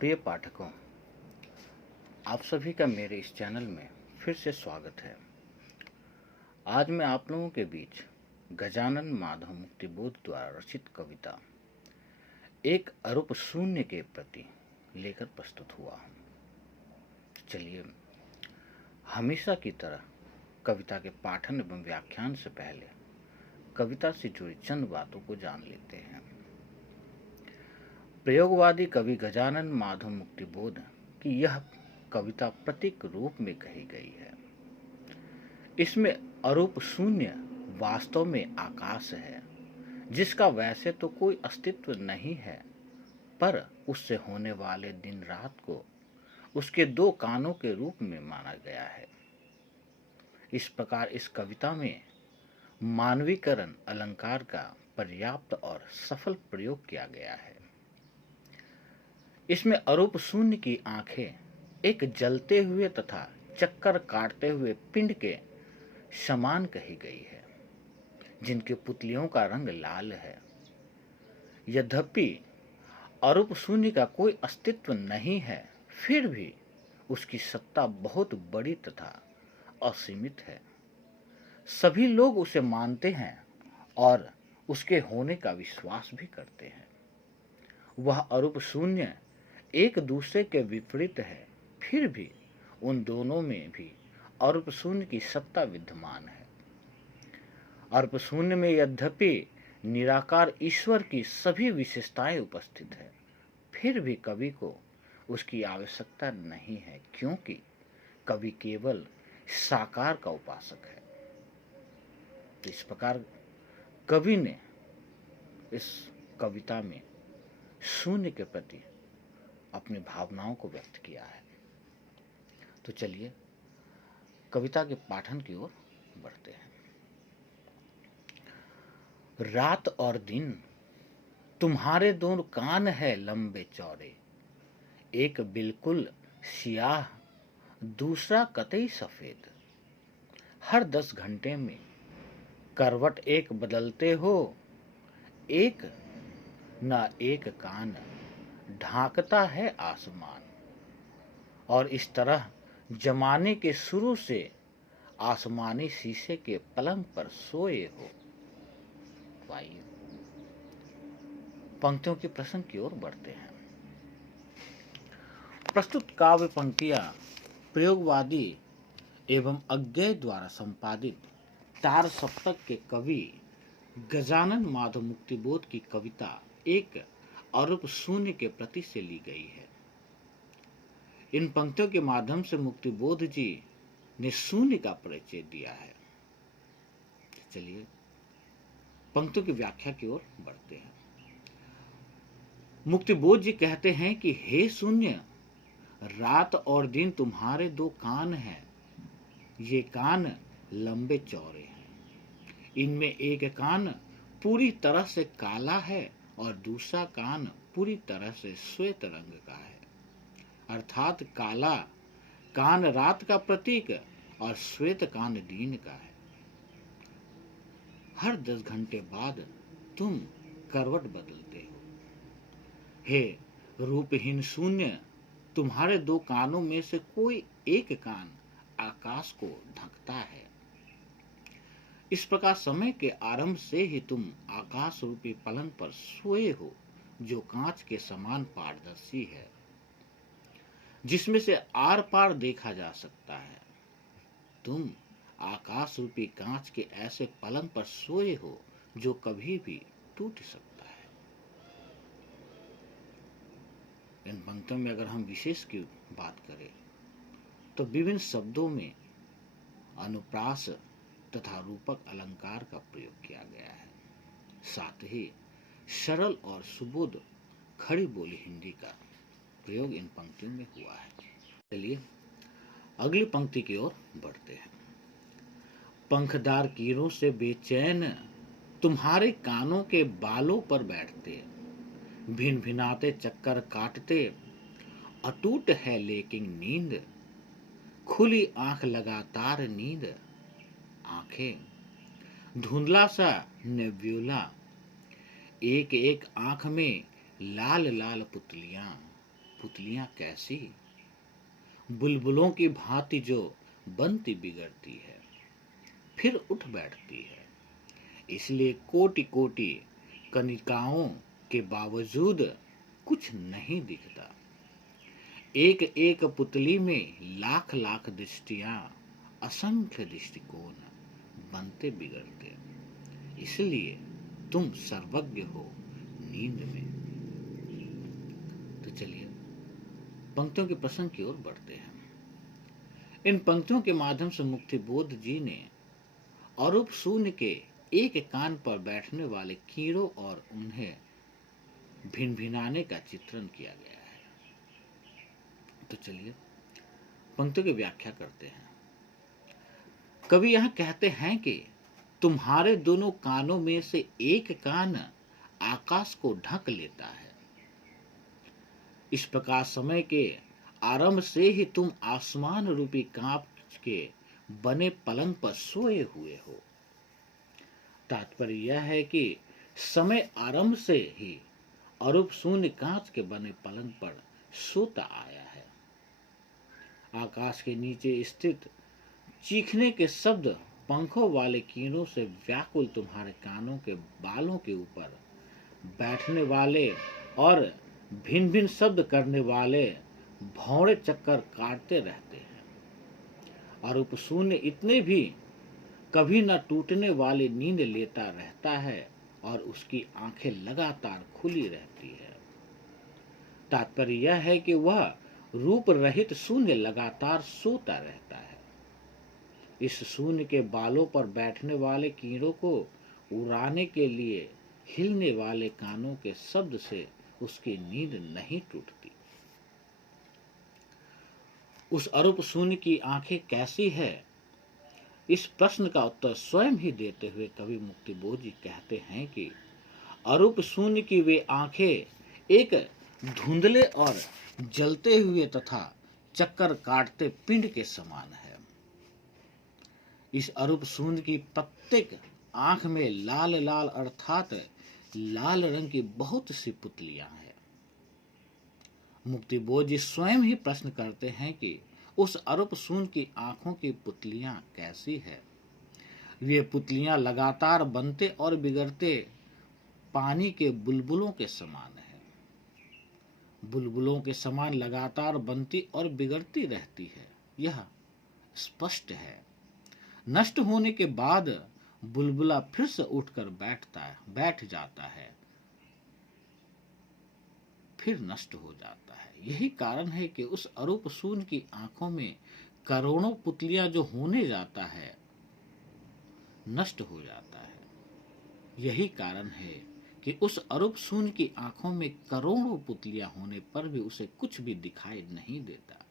प्रिय पाठकों, आप सभी का मेरे इस चैनल में फिर से स्वागत है। आज मैं आप लोगों के बीच गजानन माधव मुक्तिबोध द्वारा रचित कविता एक अरूप शून्य के प्रति लेकर प्रस्तुत हुआ हूँ। चलिए, हमेशा की तरह कविता के पाठन एवं व्याख्यान से पहले कविता से जुड़ी चंद बातों को जान लेते हैं। प्रयोगवादी कवि गजानन माधव मुक्तिबोध की यह कविता प्रतीक रूप में कही गई है। इसमें अरूप शून्य वास्तव में आकाश है, जिसका वैसे तो कोई अस्तित्व नहीं है, पर उससे होने वाले दिन रात को उसके दो कानों के रूप में माना गया है। इस प्रकार इस कविता में मानवीकरण अलंकार का पर्याप्त और सफल प्रयोग किया गया है। इसमें अरूप शून्य की आंखें एक जलते हुए तथा चक्कर काटते हुए पिंड के समान कही गई है, जिनके पुतलियों का रंग लाल है। यद्यपि अरूप शून्य का कोई अस्तित्व नहीं है, फिर भी उसकी सत्ता बहुत बड़ी तथा असीमित है। सभी लोग उसे मानते हैं और उसके होने का विश्वास भी करते हैं। वह अरूप शून्य एक दूसरे के विपरीत है, फिर भी उन दोनों में भी अरूप शून्य की सत्ता विद्यमान है। अरूप शून्य में यद्यपि निराकार ईश्वर की सभी विशेषताएं उपस्थित है, फिर भी कवि को उसकी आवश्यकता नहीं है, क्योंकि कवि केवल साकार का उपासक है। तो इस प्रकार कवि ने इस कविता में शून्य के प्रति अपनी भावनाओं को व्यक्त किया है। तो चलिए कविता के पाठन की ओर बढ़ते हैं। रात और दिन तुम्हारे दोनों कान है लंबे चौड़े, एक बिल्कुल सियाह दूसरा कतई सफेद। हर 10 घंटे में करवट एक बदलते हो, एक न एक कान ढांकता है आसमान। और इस तरह जमाने के शुरू से आसमानी शीशे के पलंग पर सोए हो। आइए पंक्तियों के प्रसंग की ओर बढ़ते हैं। प्रस्तुत काव्य पंक्तियां प्रयोगवादी एवं अज्ञेय द्वारा संपादित 4 सप्तक के कवि गजानन माधव मुक्तिबोध की कविता एक अरूप शून्य के प्रति से ली गई है। इन पंक्तियों के माध्यम से मुक्तिबोध जी ने शून्य का परिचय दिया है। चलिए पंक्तियों की व्याख्या की ओर बढ़ते हैं। मुक्तिबोध जी कहते हैं कि हे शून्य, रात और दिन तुम्हारे 2 कान हैं। ये कान लंबे चौड़े हैं। इनमें एक कान पूरी तरह से काला है और दूसरा कान पूरी तरह से श्वेत रंग का है। अर्थात काला कान रात का प्रतीक और श्वेत कान दिन का है। हर 10 घंटे बाद तुम करवट बदलते हो। हे रूपहीन शून्य, तुम्हारे 2 कानों में से कोई एक कान आकाश को ढकता है। इस प्रकार समय के आरंभ से ही तुम आकाश रूपी पलंग पर सोए हो, जो कांच के समान पारदर्शी है, जिसमें से आर पार देखा जा सकता है। तुम आकाश रूपी कांच के ऐसे पलंग पर सोए हो जो कभी भी टूट सकता है। इन पंक्तियों में अगर हम विशेष की बात करें तो विभिन्न शब्दों में अनुप्रास तथा रूपक अलंकार का प्रयोग किया गया है। साथ ही सरल और सुबोध खड़ी बोली हिंदी का प्रयोग इन पंक्तियों में हुआ है। चलिए अगली पंक्ति की ओर बढ़ते हैं। पंखदार कीरों से बेचैन तुम्हारे कानों के बालों पर बैठते, भिन भिनाते चक्कर काटते, अटूट है लेकिन नींद, खुली आंख लगातार नींद, आंखें धुंधला सा नेब्यूला, एक एक आंख में लाल लाल पुतलियां, पुतलियां कैसी, बुलबुलों की भांति जो बनती बिगड़ती है, फिर उठ बैठती है। इसलिए कोटि कोटि कनिकाओं के बावजूद कुछ नहीं दिखता। एक एक पुतली में लाख लाख दृष्टियां, असंख्य दृष्टिकोण बनते बिगड़ते। इसलिए तुम सर्वज्ञ हो नींद में। तो चलिए पंक्तियों के प्रसंग की ओर बढ़ते हैं। इन पंक्तियों के माध्यम से मुक्तिबोध जी ने अरूप शून्य के एक कान पर बैठने वाले कीड़ों और उन्हें भिनभिनाने का चित्रण किया गया है। तो चलिए पंक्तियों की व्याख्या करते हैं। कवि यहां कहते हैं कि तुम्हारे दोनों कानों में से एक कान आकाश को ढक लेता है। इस प्रकार समय के आरंभ से ही तुम आसमान रूपी कांच के बने पलंग पर सोए हुए हो। तात्पर्य यह है कि समय आरंभ से ही अरूप शून्य कांच के बने पलंग पर सोता आया है। आकाश के नीचे स्थित चीखने के शब्द पंखों वाले कीड़ों से व्याकुल तुम्हारे कानों के बालों के ऊपर बैठने वाले और भिन्न भिन्न शब्द करने वाले भौड़े चक्कर काटते रहते हैं। अरूप शून्य इतने भी कभी न टूटने वाली नींद लेता रहता है और उसकी आंखें लगातार खुली रहती है। तात्पर्य यह है कि वह रूप रहित शून्य लगातार सोता रहता है। इस शून्य के बालों पर बैठने वाले कीड़ों को उड़ाने के लिए हिलने वाले कानों के शब्द से उसकी नींद नहीं टूटती। उस अरूप शून्य की आंखें कैसी है, इस प्रश्न का उत्तर स्वयं ही देते हुए कवि मुक्तिबोध जी कहते हैं कि अरूप शून्य की वे आंखें एक धुंधले और जलते हुए तथा चक्कर काटते पिंड के समान है। इस अरूप शून्य की प्रत्येक आंख में लाल लाल अर्थात लाल रंग की बहुत सी पुतलियां हैं। मुक्तिबोध जी स्वयं ही प्रश्न करते हैं कि उस अरूप शून्य की आंखों की पुतलियां कैसी है। वे पुतलियां लगातार बनते और बिगड़ते पानी के बुलबुलों के समान है। बुलबुलों के समान लगातार बनती और बिगड़ती रहती है, यह स्पष्ट है। नष्ट होने के बाद बुलबुला फिर से उठकर बैठ जाता है, फिर नष्ट हो जाता है। यही कारण है कि उस अरूप शून्य की आंखों में करोड़ों पुतलियां जो होने जाता है नष्ट हो जाता है। यही कारण है कि उस अरूप शून्य की आंखों में करोड़ों पुतलियां होने पर भी उसे कुछ भी दिखाई नहीं देता।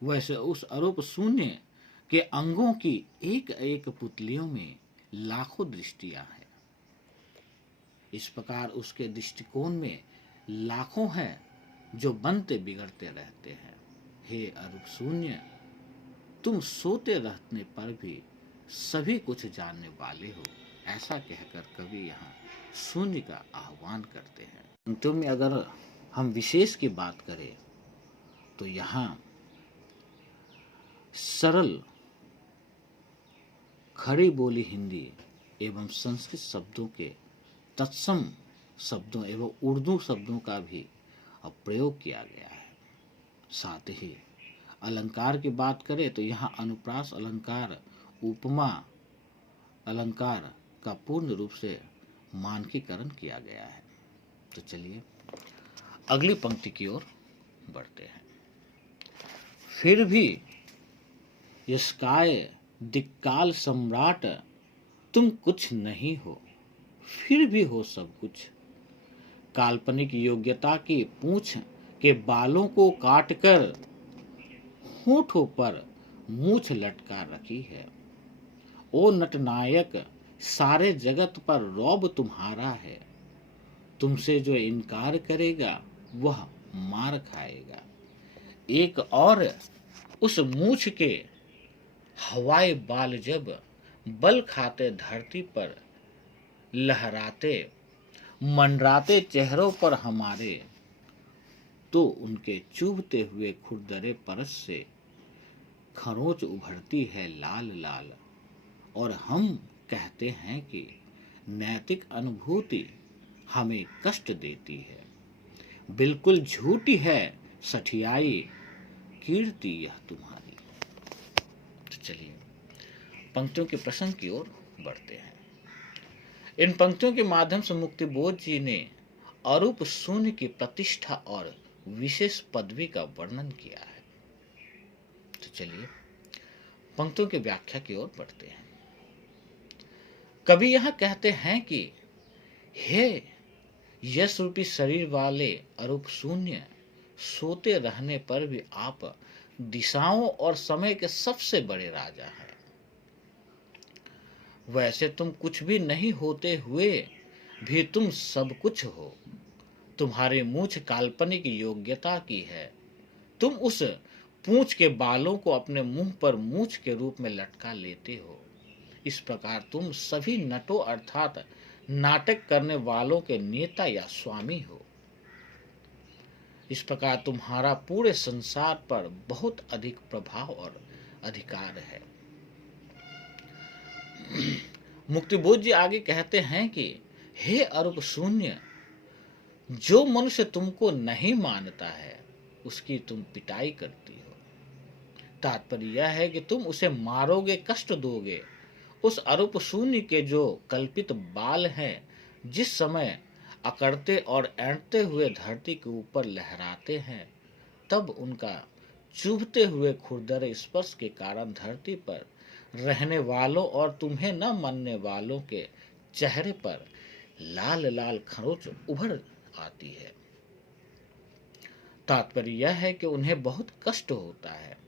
वैसे उस अरूप शून्य के अंगों की एक एक पुतलियों में लाखों दृष्टियां हैं। इस प्रकार उसके दृष्टिकोण में लाखों हैं जो बनते बिगड़ते रहते हैं। हे अरूप शून्य, तुम सोते रहने पर भी सभी कुछ जानने वाले हो। ऐसा कहकर कवि यहाँ शून्य का आह्वान करते हैं। तो में अगर हम विशेष की बात करें तो यहाँ सरल खड़ी बोली हिंदी एवं संस्कृत शब्दों के तत्सम शब्दों एवं उर्दू शब्दों का भी प्रयोग किया गया है। साथ ही अलंकार की बात करें तो यहाँ अनुप्रास अलंकार, उपमा अलंकार का पूर्ण रूप से मानकीकरण किया गया है। तो चलिए अगली पंक्ति की ओर बढ़ते हैं। फिर भी यस्काय दिक्काल सम्राट तुम कुछ नहीं हो, फिर भी हो सब कुछ। काल्पनिक योग्यता की पूंछ के बालों को काटकर होठों पर मूछ लटका रखी है। ओ नटनायक, सारे जगत पर रौब तुम्हारा है। तुमसे जो इनकार करेगा वह मार खाएगा। एक और उस मूछ के हवाई बाल जब बल खाते धरती पर लहराते मंडराते चेहरों पर हमारे तो उनके चुभते हुए खुरदरे परस से खरोंच उभरती है लाल लाल। और हम कहते हैं कि नैतिक अनुभूति हमें कष्ट देती है। बिल्कुल झूठी है सठियाई कीर्ति यह तुम्हारी। तो चलिए पंक्तियों के प्रसंग की ओर बढ़ते हैं। इन पंक्तियों के माध्यम से मुक्तिबोध जी ने अरूप शून्य की प्रतिष्ठा और विशेष पदवी का वर्णन किया है। तो चलिए पंक्तियों की व्याख्या की ओर बढ़ते हैं। कवि यह कहते हैं कि हे यश रूपी शरीर वाले अरूप शून्य, सोते रहने पर भी आप दिशाओं और समय के सबसे बड़े राजा हैं। वैसे तुम कुछ भी नहीं होते हुए भी तुम सब कुछ हो। तुम्हारी मूंछ काल्पनिक योग्यता की है। तुम उस पूंछ के बालों को अपने मुंह पर मूंछ के रूप में लटका लेते हो। इस प्रकार तुम सभी नटों अर्थात नाटक करने वालों के नेता या स्वामी हो। इस प्रकार तुम्हारा पूरे संसार पर बहुत अधिक प्रभाव और अधिकार है। मुक्तिबोध जी आगे कहते हैं कि हे अरूप शून्य, जो मनुष्य तुमको नहीं मानता है उसकी तुम पिटाई करती हो। तात्पर्य यह है कि तुम उसे मारोगे, कष्ट दोगे। उस अरूप शून्य के जो कल्पित बाल हैं, जिस समय अकड़ते और ऐंठते हुए धरती के ऊपर लहराते हैं, तब उनका चुभते हुए खुरदरे स्पर्श के कारण धरती पर रहने वालों और तुम्हें न मानने वालों के चेहरे पर लाल लाल खरोंच उभर आती है। तात्पर्य यह है कि उन्हें बहुत कष्ट होता है।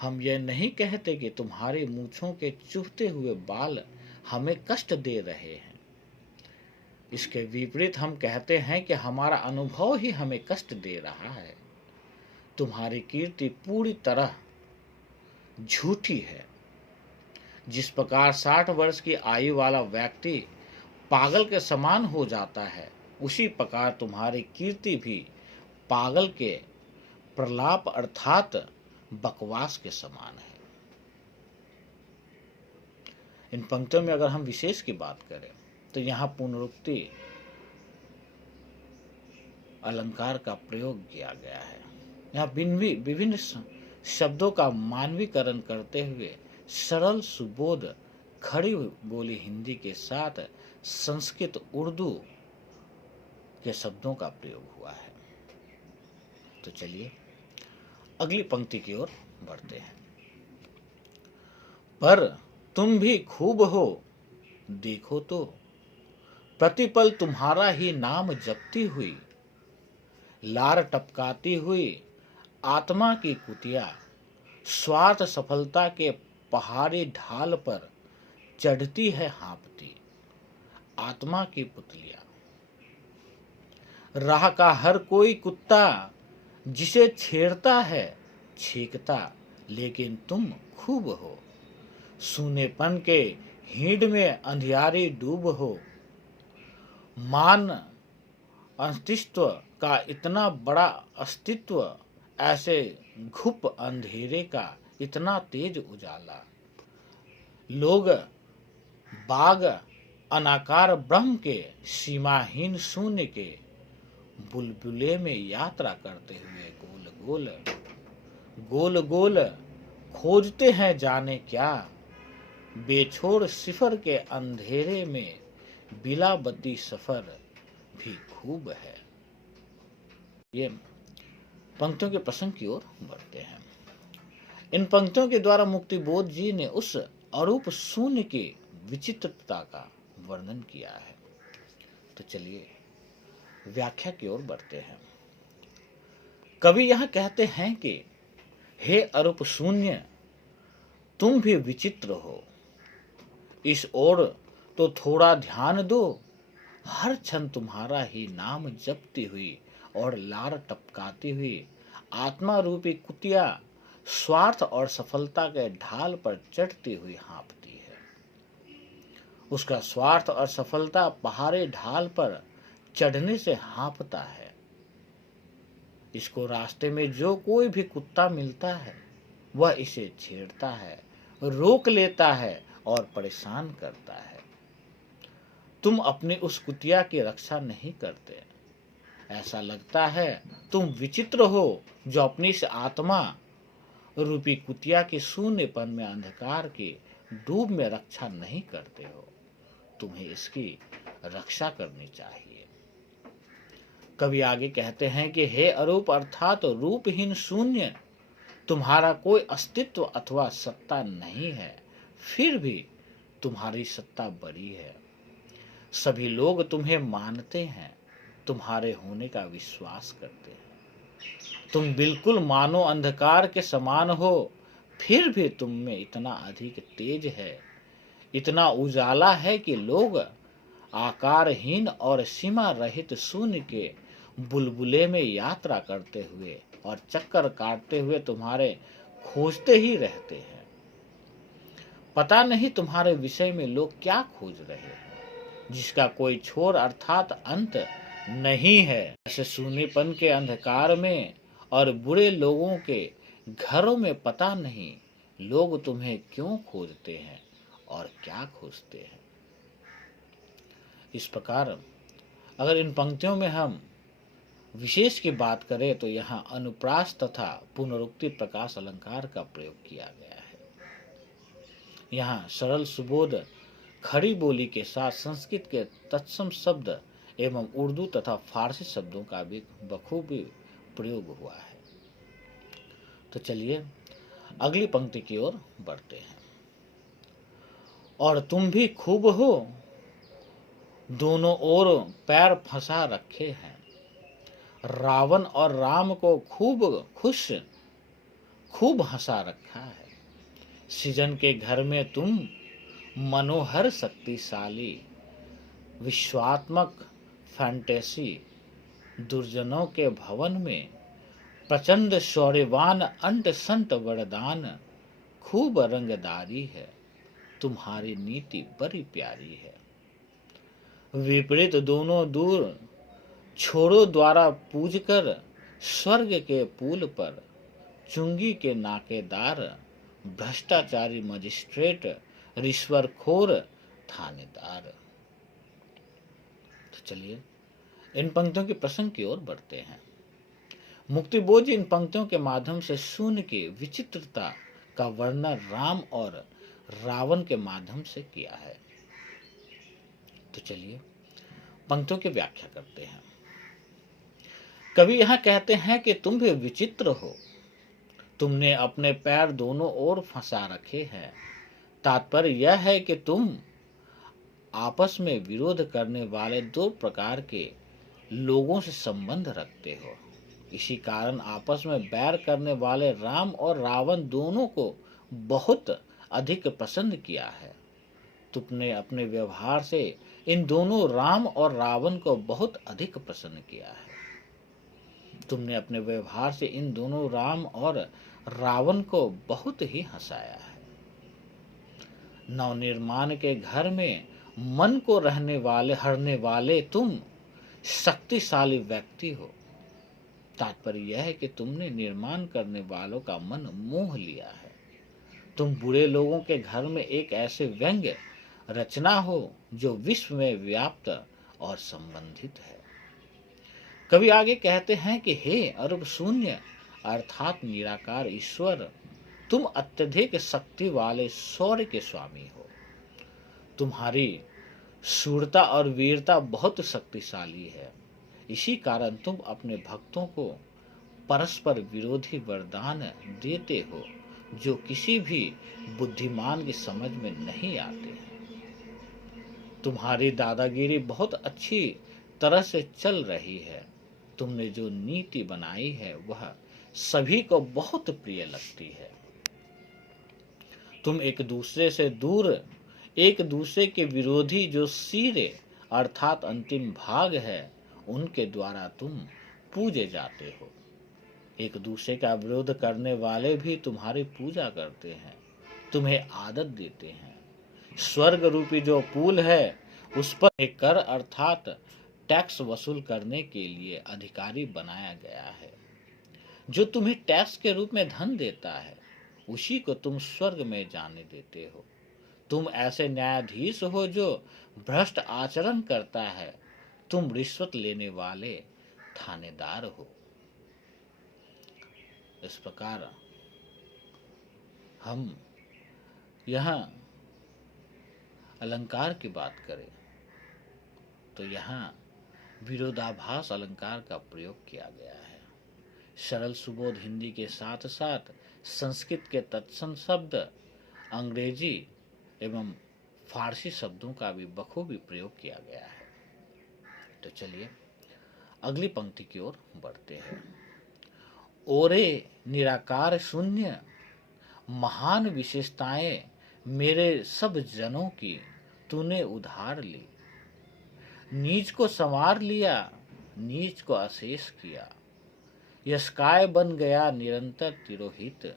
हम यह नहीं कहते कि तुम्हारी मूंछों के चुभते हुए बाल हमें कष्ट दे रहे हैं। इसके विपरीत हम कहते हैं कि हमारा अनुभव ही हमें कष्ट दे रहा है। तुम्हारी कीर्ति पूरी तरह झूठी है। जिस प्रकार 60 वर्ष की आयु वाला व्यक्ति पागल के समान हो जाता है, उसी प्रकार तुम्हारी कीर्ति भी पागल के प्रलाप अर्थात बकवास के समान है। इन पंक्तियों में अगर हम विशेष की बात करें तो यहाँ पुनरुक्ति अलंकार का प्रयोग किया गया है। यहाँ विभिन्न शब्दों का मानवीकरण करते हुए सरल सुबोध खड़ी बोली हिंदी के साथ संस्कृत उर्दू के शब्दों का प्रयोग हुआ है। तो चलिए अगली पंक्ति की ओर बढ़ते हैं। पर तुम भी खूब हो, देखो तो प्रतिपल तुम्हारा ही नाम जपती हुई, लार टपकाती हुई आत्मा की कुतिया स्वार्थ सफलता के पहाड़ी ढाल पर चढ़ती है हाँपती आत्मा की पुतलिया। राह का हर कोई कुत्ता जिसे छेड़ता है छींकता, लेकिन तुम खूब हो। सूनेपन के हींड में अंधियारी डूब हो। मान अस्तित्व का इतना बड़ा अस्तित्व, ऐसे घुप अंधेरे का इतना तेज उजाला। लोग बाग अनाकार ब्रह्म के सीमाहीन शून्य के बुलबुले में यात्रा करते हुए गोल गोल खोजते हैं जाने क्या। बेछोड़ सिफर के अंधेरे में बिलाबती सफर भी खूब है। ये पंक्तियों के प्रसंग की ओर बढ़ते हैं। इन पंक्तियों के द्वारा मुक्तिबोध जी ने उस अरूप शून्य की विचित्रता का वर्णन किया है। तो चलिए व्याख्या की ओर बढ़ते हैं। कवि यह कहते हैं कि हे अरूप शून्य, तुम भी विचित्र हो। इस ओर तो थोड़ा ध्यान दो। हर क्षण तुम्हारा ही नाम जपती हुई और लार टपकाती हुई आत्मा रूपी कुतिया स्वार्थ और सफलता के ढाल पर चढ़ती हुई हाँपती है। उसका स्वार्थ और सफलता पहाड़ी ढाल पर चढ़ने से हाँपता है। इसको रास्ते में जो कोई भी कुत्ता मिलता है वह इसे छेड़ता है, रोक लेता है और परेशान करता है। तुम अपनी उस कुतिया की रक्षा नहीं करते। ऐसा लगता है तुम विचित्र हो जो अपनी इस आत्मा रूपी कुतिया के शून्यपन में अंधकार की डूब में रक्षा नहीं करते हो। तुम्हें इसकी रक्षा करनी चाहिए। कवि आगे कहते हैं कि हे अरूप अर्थात रूपहीन शून्य, तुम्हारा कोई अस्तित्व अथवा सत्ता नहीं है, फिर भी तुम्हारी सत्ता बड़ी है। सभी लोग तुम्हें मानते हैं, तुम्हारे होने का विश्वास करते हैं। तुम बिल्कुल मानो अंधकार के समान हो, फिर भी तुम में इतना अधिक तेज है, इतना उजाला है कि लोग आकारहीन और सीमा रहित शून्य के बुलबुले में यात्रा करते हुए और चक्कर काटते हुए तुम्हारे खोजते ही रहते हैं। पता नहीं तुम्हारे विषय में लोग क्या खोज रहे हैं, जिसका कोई छोर अर्थात अंत नहीं है। ऐसे शून्यपन के अंधकार में और बुरे लोगों के घरों में पता नहीं लोग तुम्हें क्यों खोजते हैं और क्या खोजते हैं। इस प्रकार अगर इन पंक्तियों में हम विशेष की बात करें तो यहाँ अनुप्रास तथा पुनरुक्ति प्रकाश अलंकार का प्रयोग किया गया है। यहाँ सरल सुबोध खड़ी बोली के साथ संस्कृत के तत्सम शब्द एवं उर्दू तथा फारसी शब्दों का भी बखूबी प्रयोग हुआ है। तो चलिए अगली पंक्ति की ओर बढ़ते हैं। और तुम भी खूब हो, दोनों ओर पैर फंसा रखे हैं। रावण और राम को खूब हंसा रखा है। सृजन के घर में तुम मनोहर शक्तिशाली विश्वात्मक फैंटेसी, दुर्जनों के भवन में प्रचंड शौर्यवान अंट संट वरदान, खूब रंगदारी है, तुम्हारी नीति बड़ी प्यारी है। विपरीत दोनों दूर छोड़ो द्वारा पूज कर, स्वर्ग के पुल पर चुंगी के नाकेदार, भ्रष्टाचारी मजिस्ट्रेट, रिश्वतखोर थानेदार। तो चलिए इन पंक्तियों के प्रसंग की ओर बढ़ते हैं। मुक्तिबोध जी इन पंक्तियों के माध्यम से शून्य की विचित्रता का वर्णन राम और रावण के माध्यम से किया है। तो चलिए पंक्तियों की व्याख्या करते हैं। कवि यहाँ कहते हैं कि तुम भी विचित्र हो, तुमने अपने पैर दोनों ओर फंसा रखे हैं। तात्पर्य यह है कि तुम आपस में विरोध करने वाले दो प्रकार के लोगों से संबंध रखते हो। इसी कारण आपस में बैर करने वाले राम और रावण दोनों को बहुत अधिक पसंद किया है। तुमने अपने व्यवहार से इन दोनों राम और रावण को बहुत अधिक पसंद किया है। तुमने अपने व्यवहार से इन दोनों राम और रावण को बहुत ही हंसाया है। नवनिर्माण के घर में मन को हरने वाले तुम शक्तिशाली व्यक्ति हो। तात्पर्य यह है कि तुमने निर्माण करने वालों का मन मोह लिया है। तुम बुरे लोगों के घर में एक ऐसे व्यंग्य रचना हो जो विश्व में व्याप्त और संबंधित है। कवि आगे कहते हैं कि हे अरूप शून्य अर्थात निराकार ईश्वर, तुम अत्यधिक शक्ति वाले शौर्य के स्वामी हो। तुम्हारी शूरता और वीरता बहुत शक्तिशाली है। इसी कारण तुम अपने भक्तों को परस्पर विरोधी वरदान देते हो जो किसी भी बुद्धिमान की समझ में नहीं आते हैं। तुम्हारी दादागिरी बहुत अच्छी तरह से चल रही है। तुमने जो नीति बनाई है वह सभी को बहुत प्रिय लगती है। तुम एक दूसरे से दूर, एक दूसरे के विरोधी जो सिरे अर्थात अंतिम भाग है उनके द्वारा तुम पूजे जाते हो। एक दूसरे का विरोध करने वाले भी तुम्हारी पूजा करते हैं, तुम्हें आदत देते हैं। स्वर्ग रूपी जो पुल है उस पर एक कर अर्थात टैक्स वसूल करने के लिए अधिकारी बनाया गया है। जो तुम्हें टैक्स के रूप में धन देता है, उसी को तुम स्वर्ग में जाने देते हो। तुम ऐसे न्यायाधीश हो जो भ्रष्ट आचरण करता है। तुम रिश्वत लेने वाले थानेदार हो। इस प्रकार हम यहाँ अलंकार की बात करें तो यहाँ विरोधाभास अलंकार का प्रयोग किया गया है। सरल सुबोध हिंदी के साथ साथ संस्कृत के तत्सम शब्द, अंग्रेजी एवं फारसी शब्दों का भी बखूबी प्रयोग किया गया है। तो चलिए अगली पंक्ति की ओर बढ़ते हैं। ओरे निराकार शून्य महान विशेषताएं मेरे सब जनों की तूने उधार ली। नीच को संवार लिया, नीच को अशेष किया। यशकाय बन गया निरंतर तिरोहित,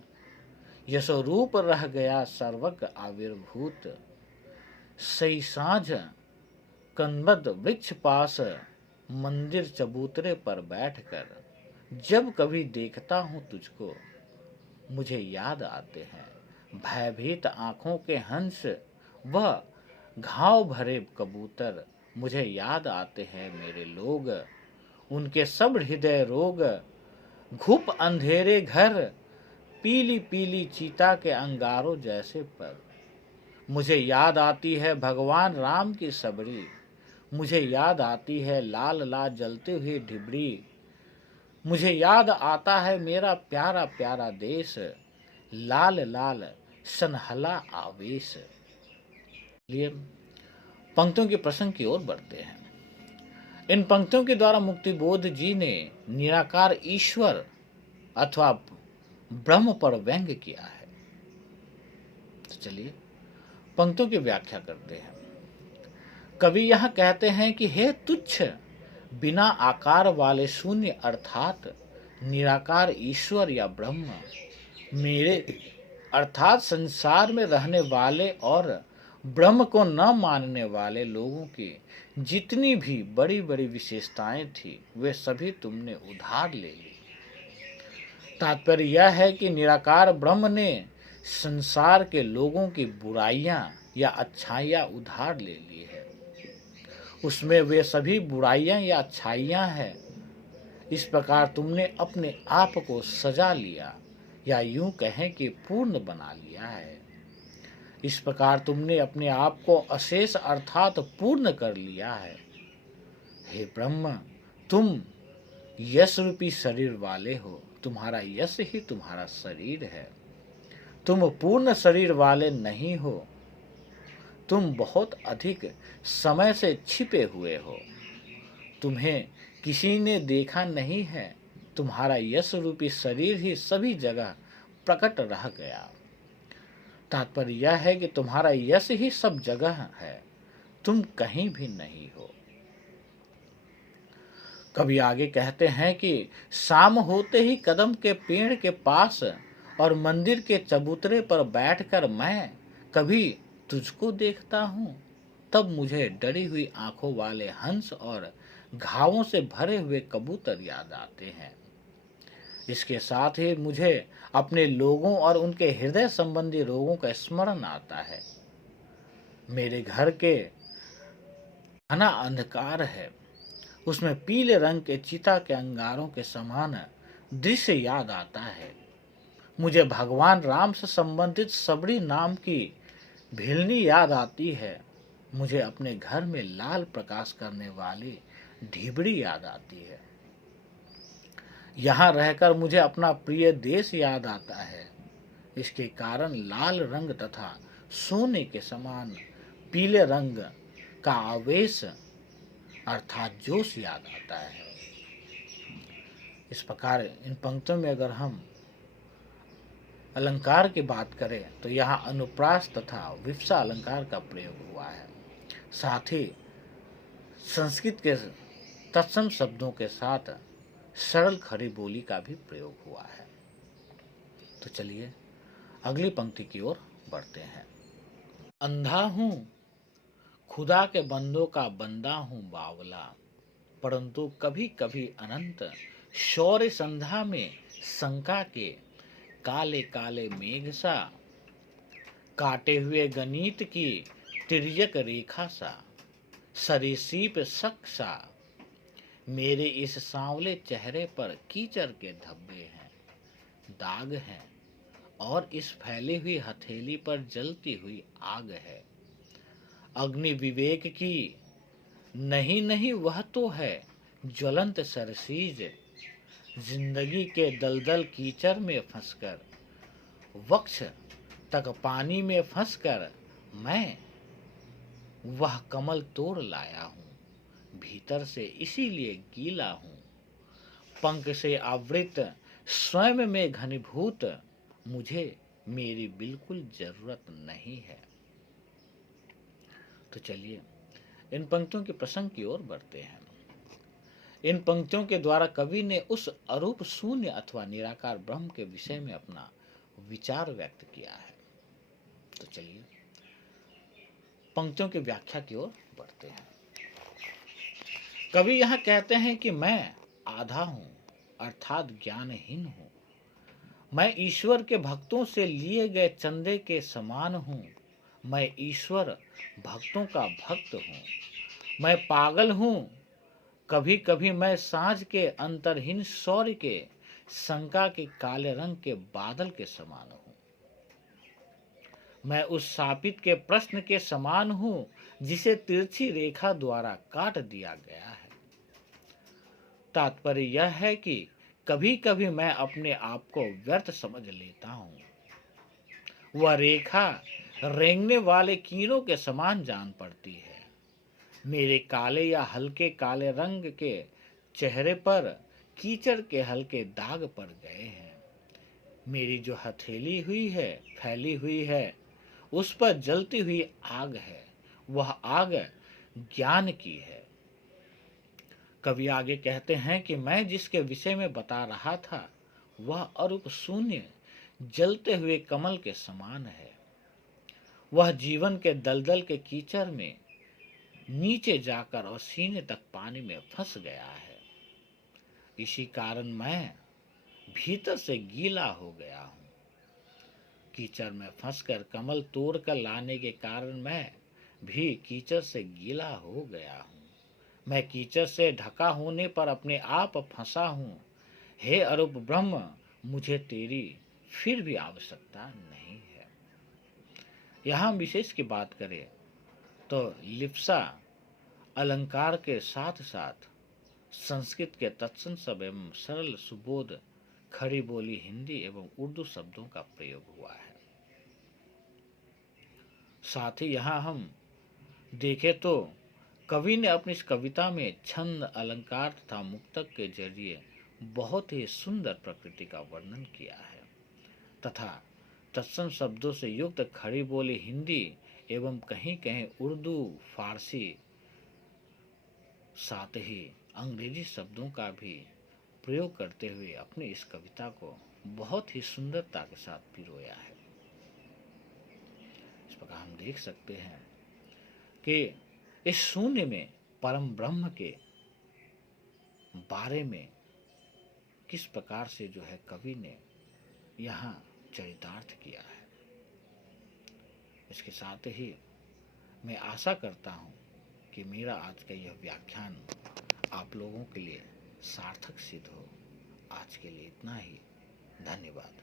यशोरूप रह गया सर्वज्ञ आविर्भूत। सही साँझ कनबद वृक्ष पास, मंदिर चबूतरे पर बैठकर जब कभी देखता हूँ तुझको, मुझे याद आते हैं भयभीत आंखों के हंस व घाव भरे कबूतर। मुझे याद आते हैं मेरे लोग, उनके सब हृदय रोग। घुप अंधेरे घर, पीली पीली चीता के अंगारों जैसे पर। मुझे याद आती है भगवान राम की सबरी, मुझे याद आती है लाल लाल जलते हुए ढिबरी। मुझे याद आता है मेरा प्यारा प्यारा देश, लाल लाल सनहला आवेश। लिए पंक्तियों के प्रसंग की ओर बढ़ते हैं। इन पंक्तियों के द्वारा मुक्तिबोध जी ने निराकार ईश्वर अथवा ब्रह्म पर व्यंग किया है। तो चलिए पंक्तियों की व्याख्या करते हैं। कवि यह कहते हैं कि हे तुच्छ बिना आकार वाले शून्य अर्थात निराकार ईश्वर या ब्रह्म, मेरे अर्थात संसार में रहने वाले और ब्रह्म को न मानने वाले लोगों की जितनी भी बड़ी बड़ी विशेषताएं थी वे सभी तुमने उधार ले ली। तात्पर्य यह है कि निराकार ब्रह्म ने संसार के लोगों की बुराइयां या अच्छाइयां उधार ले ली है। उसमें वे सभी बुराइयां या अच्छाइयां हैं। इस प्रकार तुमने अपने आप को सजा लिया या यूं कहें कि पूर्ण बना लिया है। इस प्रकार तुमने अपने आप को अशेष अर्थात पूर्ण कर लिया है। हे ब्रह्म, तुम यश रूपी शरीर वाले हो, तुम्हारा यश ही तुम्हारा शरीर है। तुम पूर्ण शरीर वाले नहीं हो, तुम बहुत अधिक समय से छिपे हुए हो। तुम्हें किसी ने देखा नहीं है, तुम्हारा यश रूपी शरीर ही सभी जगह प्रकट रह गया। तात्पर्य यह है कि तुम्हारा यश ही सब जगह है, तुम कहीं भी नहीं हो। कभी आगे कहते हैं कि शाम होते ही कदम के पेड़ के पास और मंदिर के चबूतरे पर बैठकर मैं कभी तुझको देखता हूँ, तब मुझे डरी हुई आंखों वाले हंस और घावों से भरे हुए कबूतर याद आते हैं। इसके साथ ही मुझे अपने लोगों और उनके हृदय संबंधी रोगों का स्मरण आता है। मेरे घर के घना अंधकार है, उसमें पीले रंग के चिता के अंगारों के समान दृश्य याद आता है। मुझे भगवान राम से संबंधित सबरी नाम की भिलनी याद आती है। मुझे अपने घर में लाल प्रकाश करने वाली ढिबरी याद आती है। यहाँ रहकर मुझे अपना प्रिय देश याद आता है। इसके कारण लाल रंग तथा सोने के समान पीले रंग का आवेश अर्थात जोश याद आता है। इस प्रकार इन पंक्तियों में अगर हम अलंकार की बात करें तो यहाँ अनुप्रास तथा विप्सा अलंकार का प्रयोग हुआ है। साथ ही संस्कृत के तत्सम शब्दों के साथ सरल खड़ी बोली का भी प्रयोग हुआ है। तो चलिए अगली पंक्ति की ओर बढ़ते हैं। अंधा हूँ, खुदा के बंदों का बंदा हूँ बावला, परंतु कभी कभी अनंत शौर्य संध्या में शंका के काले काले मेघ सा, काटे हुए गणित की तिर्यक रेखा सा, सरीसृप शक सा, मेरे इस सांवले चेहरे पर कीचड़ के धब्बे हैं, दाग हैं, और इस फैली हुई हथेली पर जलती हुई आग है। अग्नि विवेक की नहीं नहीं वह तो है ज्वलंत सरसीज, जिंदगी के दलदल कीचड़ में फंसकर, वक्ष तक पानी में फंसकर मैं वह कमल तोड़ लाया हूँ, भीतर से इसीलिए गीला हूँ। पंख से आवृत स्वयं में घनीभूत, मुझे मेरी बिल्कुल जरूरत नहीं है। तो चलिए इन पंक्तियों के प्रसंग की ओर बढ़ते हैं। इन पंक्तियों के द्वारा कवि ने उस अरूप शून्य अथवा निराकार ब्रह्म के विषय में अपना विचार व्यक्त किया है। तो चलिए पंक्तियों की व्याख्या की ओर बढ़ते हैं। कवि यहाँ कहते हैं कि मैं आधा हूं, अर्थात ज्ञानहीन हूं। मैं ईश्वर के भक्तों से लिए गए चंदे के समान हूं। मैं ईश्वर भक्तों का भक्त हूं। मैं पागल हूं। कभी कभी मैं सांझ के अंतरहीन सौर्य के शंका के काले रंग के बादल के समान हूं। मैं उस शापित के प्रश्न के समान हूं जिसे तिरछी रेखा द्वारा काट दिया गया है। तात्पर्य यह है कि कभी कभी मैं अपने आप को व्यर्थ समझ लेता हूं। वह रेखा रेंगने वाले कीड़ों के समान जान पड़ती है। मेरे काले या हल्के काले रंग के चेहरे पर कीचड़ के हल्के दाग पड़ गए हैं। मेरी जो हथेली हुई है, फैली हुई है, उस पर जलती हुई आग है। वह आग ज्ञान की है। कवि आगे कहते हैं कि मैं जिसके विषय में बता रहा था वह अरूप शून्य जलते हुए कमल के समान है। वह जीवन के दलदल के कीचड़ में नीचे जाकर और सीने तक पानी में फंस गया है। इसी कारण मैं भीतर से गीला हो गया हूं। कीचड़ में फंसकर कमल तोड़ कर लाने के कारण मैं भी कीचड़ से गीला हो गया हूं। मैं कीचड़ से ढका होने पर अपने आप फंसा हूं। हे अरूप ब्रह्म, मुझे तेरी फिर भी आवश्यकता नहीं है। यहां विशेष की बात करें तो लिप्सा अलंकार के साथ साथ संस्कृत के तत्सम सब एवं सरल सुबोध खड़ी बोली हिंदी एवं उर्दू शब्दों का प्रयोग हुआ है। साथ ही यहाँ हम देखें तो कवि ने अपनी इस कविता में छंद, अलंकार तथा मुक्तक के जरिए बहुत ही सुंदर प्रकृति का वर्णन किया है तथा तत्सम शब्दों से युक्त खड़ी बोली हिंदी एवं कहीं कहीं उर्दू, फारसी, साथ ही अंग्रेजी शब्दों का भी प्रयोग करते हुए अपनी इस कविता को बहुत ही सुंदरता के साथ पिरोया है। इस प्रकार हम देख सकते हैं कि इस शून्य में परम ब्रह्म के बारे में किस प्रकार से जो है कवि ने यहाँ चरितार्थ किया है। इसके साथ ही मैं आशा करता हूँ कि मेरा आज का यह व्याख्यान आप लोगों के लिए सार्थक सिद्ध हो। आज के लिए इतना ही। धन्यवाद।